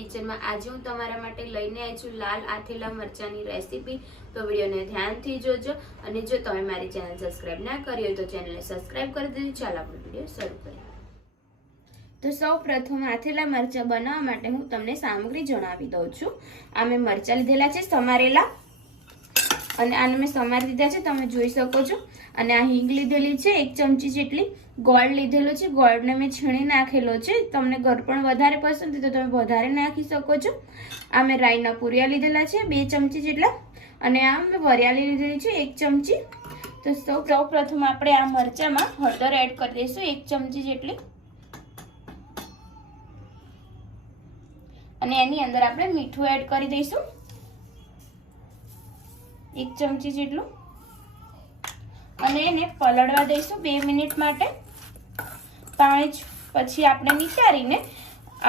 Kitchen માં આજે હું તમારા માટે લઈને આવી છું લાલ આથેલા મરચાની રેસીપી। તો વિડિયોને ધ્યાનથી જોજો અને જો તમે મારી ચેનલ સબસ્ક્રાઇબ ના કરી હોય તો ચેનલને સબસ્ક્રાઇબ કરી દેજો। ચાલો આપણે વિડિયો શરૂ કરીએ। તો સૌપ્રથમ આથેલા મરચા બનાવવા માટે હું તમને સામગ્રી જણાવી દઉં છું। આ મેં મરચા લીધેલા છે સમારેલા અને આને મેં સમારી દીધા છે, તમે જોઈ શકો છો। અને આ હિંગ લીધેલી છે 1 ચમચી જેટલી, ગોળ લીધેલો છે, ગોળને મેં છીણી નાખેલો છે। તમને ગળપણ વધારે પસંદ હોય તો તમે વધારે નાખી શકો છો। આ મેં રાઈના પૂરિયા લીધેલા છે 2 ચમચી જેટલા અને આ મેં વરિયાળી લીધેલી છે 1 ચમચી। તો સૌપ્રથમ આપણે આ મરચામાં હળદર એડ કરી દઈશું 1 ચમચી જેટલી અને એની અંદર આપણે મીઠું એડ કરી દઈશું 1 ચમચી જેટલું અને એને પલળવા દઈશું 2 મિનિટ માટે। પાણી પછી આપણે નિતારીને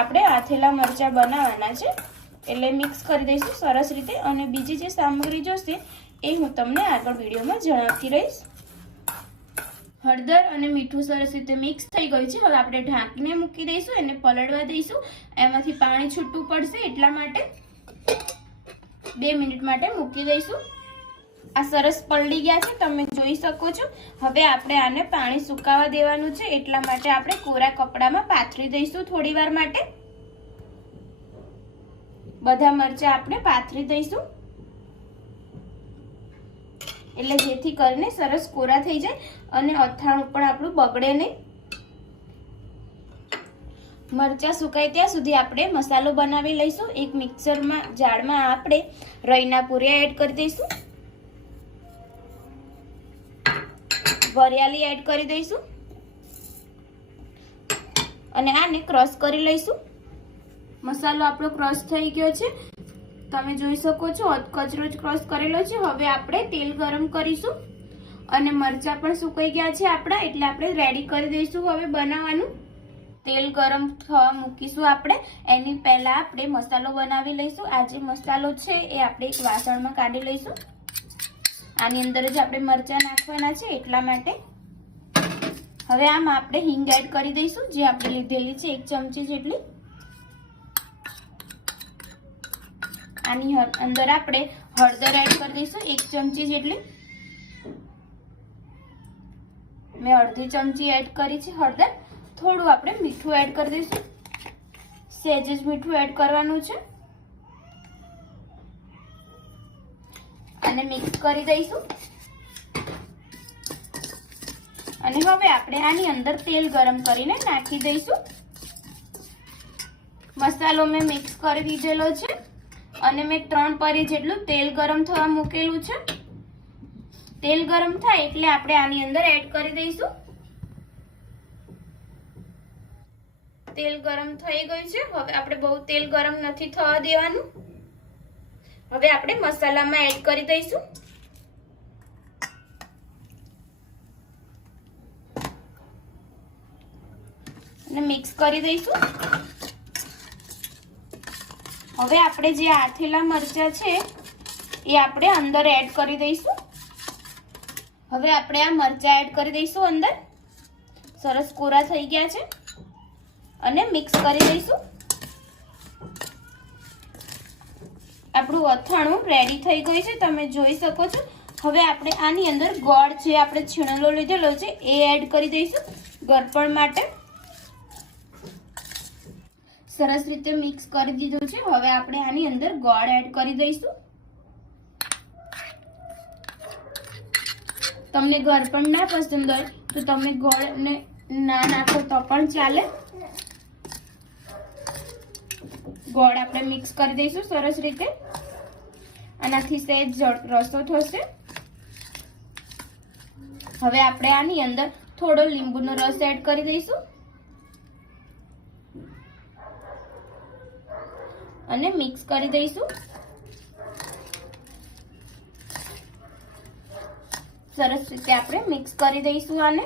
આપણે આથેલા મરચા બનાવવાના છે એટલે મિક્સ કરી દઈશું સરસ રીતે। અને બીજી જે સામગ્રી જોશે એ હું તમને આગળ વિડીયોમાં જણાવતી રહીશ। હળદર અને મીઠું સરસ રીતે મિક્સ થઈ ગયું છે। હવે આપણે ઢાંકીને મૂકી દઈશું, એને પલળવા દઈશું। એમાંથી પાણી છૂટું પડશે એટલા માટે 2 મિનિટ માટે મૂકી દઈશું। આ સરસ પલળી ગયા છે, તમે જોઈ શકો છો। હવે આપણે આને પાણી સુકાવા દેવાનું છે એટલા માટે આપણે કોરા કપડામાં પાથરી દઈશું થોડી વાર માટે। બધા મરચા આપણે પાથરી દઈશું એટલે જેથી કરીને સરસ કોરા થઈ જાય અને અથાણું પણ આપણું બગડે નહીં। મરચા સુકાય ત્યાં સુધી આપણે મસાલો બનાવી લઈશું। એક મિક્સરમાં જારમાં આપણે રાઈના પૂરિયા એડ કરી દઈશું, વરિયાળી એડ કરી દઈશું અને આને ક્રશ કરી લઈશું। મસાલો આપણો ક્રશ થઈ ગયો છે, તમે જોઈ શકો છો કચરો જ ક્રશ કરેલો છે। હવે આપણે તેલ ગરમ કરીશું અને મરચા પણ સુકાઈ ગયા છે આપણા, એટલે આપણે રેડી કરી દઈશું હવે બનાવવાનું। તેલ ગરમ થવા મૂકીશું આપણે, એની પહેલા આપણે મસાલો બનાવી લઈશું। આ જે મસાલો છે એ આપણે એક વાસણમાં કાઢી લઈશું। આની અંદર જ આપણે મરચા નાખવાના છે એટલા માટે। હવે આમાં આપણે હિંગ એડ કરી દઈશું જે આપણે લીધેલી છે 1 ચમચી જેટલી। આની અંદર આપણે હળદર એડ કરી દઈશું 1 ચમચી જેટલી, મેં અડધી ચમચી એડ કરી છે હળદર। થોડું આપણે મીઠું એડ કરી દઈશું, સહેજ જ મીઠું એડ કરવાનું છે અને મિક્સ કરી દઈશું। અને હવે આપણે આની અંદર તેલ ગરમ કરીને નાખી દઈશું। મસાલો મેં મિક્સ કરી દીધેલો છે અને મેં 3 પરી જેટલું તેલ ગરમ થવા મૂકેલું છે। તેલ ગરમ થાય એટલે આપણે આની અંદર એડ કરી દઈશું। તેલ ગરમ થઈ ગયું છે, હવે આપણે બહુ તેલ ગરમ નથી થવા દેવાનું। હવે આપણે મસાલામાં એડ કરી દઈશું અને મિક્સ કરી દઈશું। હવે આપણે જે આથેલા મરચા છે એ આપણે અંદર એડ કરી દઈશું। હવે આપણે આ મરચા એડ કરી દઈશું અંદર, સરસ કોરા થઈ ગયા છે અને મિક્સ કરી દઈશું। આપણું અથાણું રેડી થઈ ગયું છે, તમે જોઈ શકો છો। હવે આપણે આની અંદર ગોળ જે આપણે છીણેલો લીધેલો છે એ એડ કરી દઈશું ગળપણ માટે। સરસ રીતે મિક્સ કરી દીધું છે। હવે આપણે આની અંદર ગોળ એડ કરી દઈશું। તમને ગળપણ ના પસંદ હોય તો તમે ગોળને ના નાખો તો પણ ચાલે। ગોળ આપણે મિક્સ કરી દઈશું સરસ રીતે, આનાથી સહેજ રસો થશે। હવે આપણે આની અંદર થોડો લીંબુનો રસ એડ કરી દઈશું અને મિક્સ કરી દઈશું। સરસ રીતે આપણે મિક્સ કરી દઈશું આને।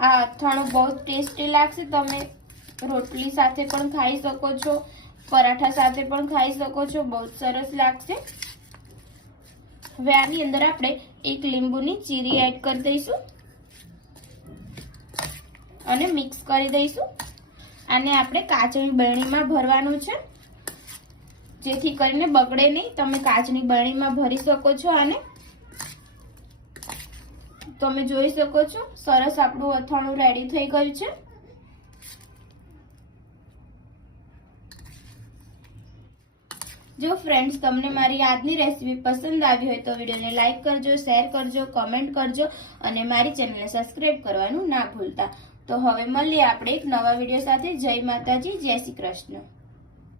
આ અથાણું બહુ ટેસ્ટી લાગશે, તમે રોટલી સાથે પણ ખાઈ શકો છો, પરાઠા સાથે પણ ખાઈ શકો છો, બહુ સરસ લાગશે। હવે આની અંદર આપણે 1 લીંબુની ચીરી એડ કરી દઈશું અને મિક્સ કરી દઈશું। આને આપણે કાચની બરણીમાં ભરવાનું છે, જેથી કરીને બગડે નહીં. તમે કાચની બરણીમાં ભરી શકો છો આને. તમે જોઈ શકો છો સરસ આપણું અથાણું રેડી થઈ ગયું છે. જો ફ્રેન્ડ્સ તમને મારી આજની રેસીપી પસંદ આવી હોય તો વિડીયોને લાઈક કરજો, શેર કરજો, કમેન્ટ કરજો અને મારી ચેનલને સબસ્ક્રાઇબ કરવાનું ના ભૂલતા. તો હવે મળીએ આપણે એક નવા વિડીયો સાથે. જય માતાજી, જય શ્રી કૃષ્ણ.